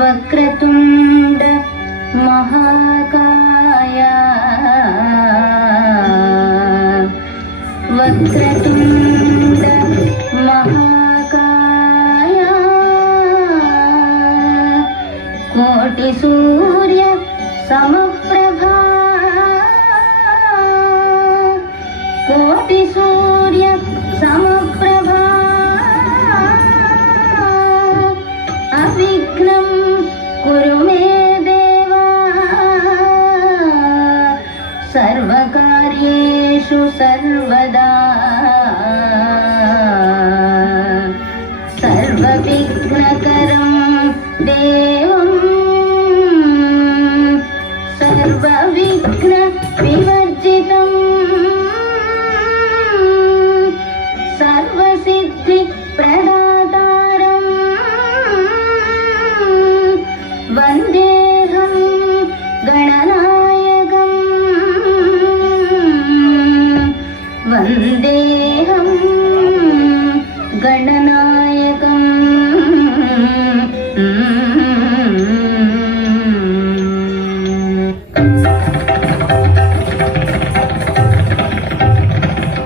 వక్రతుండ మహాకాయ వక్రతుండ మహాకాయ కోటి సూర్య సమప్రభా కోటి సూర్య సమప్రభా అవిఘ్నం కురు మే దేవా సర్వకార్యేషు సర్వదా సర్వవిఘ్నకరం దేవం సర్వవిఘ్న వివర్జితం సర్వసిద్ధి ప్రదాతారం వందేహం గణనాయకం వందేహం గణనాయకం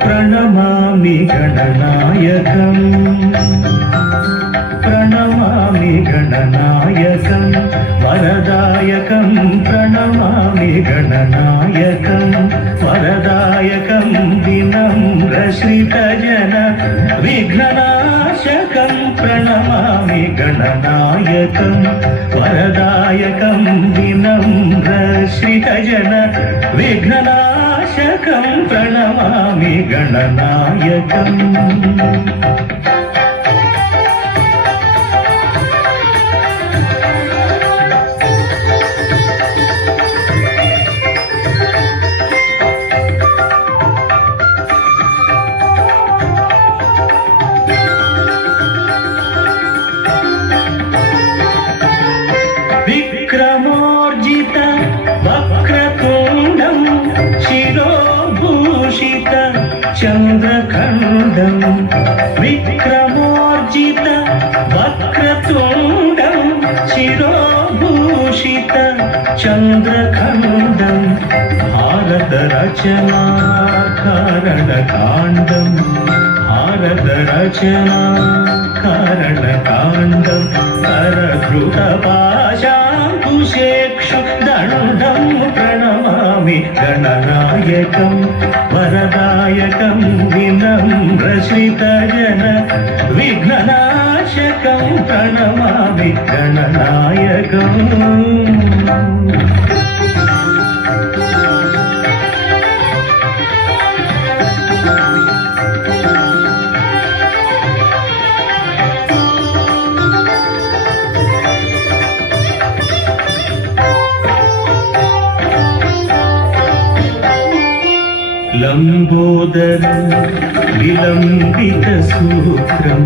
ప్రణమామి గణనాయకం ప్రణమామి గణనాయకం వరదాయకం ప్రణమామి గణనాయకం వరదాయకం వినమ్రశ్రితజన విఘ్ననాశకం ప్రణమామి గణనాయకం వరదాయకం వినమ్రశ్రితజన విఘ్ననాశకం ప్రణమామి గణనాయకం విక్రమోర్జిత వక్రతుండం శిరోభూషిత చంద్రఖండం విక్రమోర్జిత వక్రతుండం శిరోభూషిత చంద్రఖండం భారత రచనా కారణకాండం భారత రచనా కారణకాండం కరధృత పాశాంకుశేక్షు దండం ప్రణమామి గణనాయకం వరదాయకం వినమ్రశ్రితజన విఘ్ననాశకం ప్రణమామి గణనాయకం లంబోదరం విలంబిత సూత్రం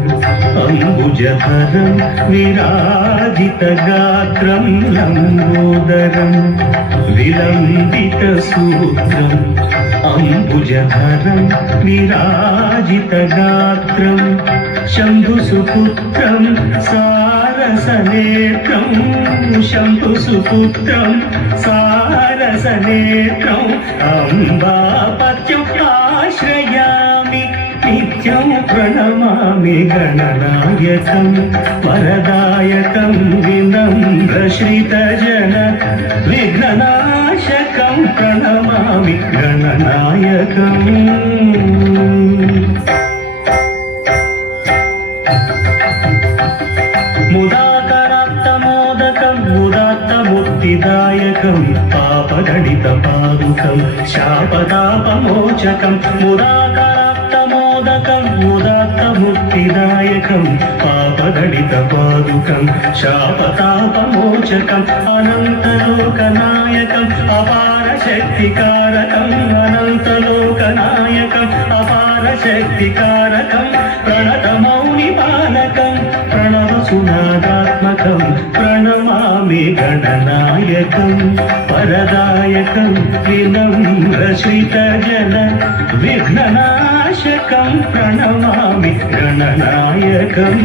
అంబుజధరం విరాజిత గాత్రం లంబోదరం విలంబిత సూత్రం అంబుజధరం విరాజిత గాత్రం శంభుసుపుత్రం సారసనేత్రం శంభుసుపుత్రం సారసనేత్రం అంబాపత్యం ఆశ్రయామి నిత్యం ప్రణమామి గణనాయకం వరదాయకం వినమ్రశ్రితజన విఘ్ననాశకం ప్రణమామి గణనాయకం ముదాకరాత్తమోదకం ముదాత్తముక్తిదాయకం పాపగణిత పాదుకం శాపతాపమోచకం ముదాకరాత్తమోదకం ముదాత్తముక్తిదాయకం పాప పాపగణితపాదుకం శాపతాపమోచకం అనంతలోకనాయకం అపార శక్తికారకం అనంతలోకనాయకం అపార శక్తికారకం ప్రణతమౌని పాలకం ప్రణవసునాదాత్మకం ప్రణమామి గణనాయకం వరదాయకం వినమ్రశ్రితజన విఘ్ననాశకం ప్రణమామి గణనాయకం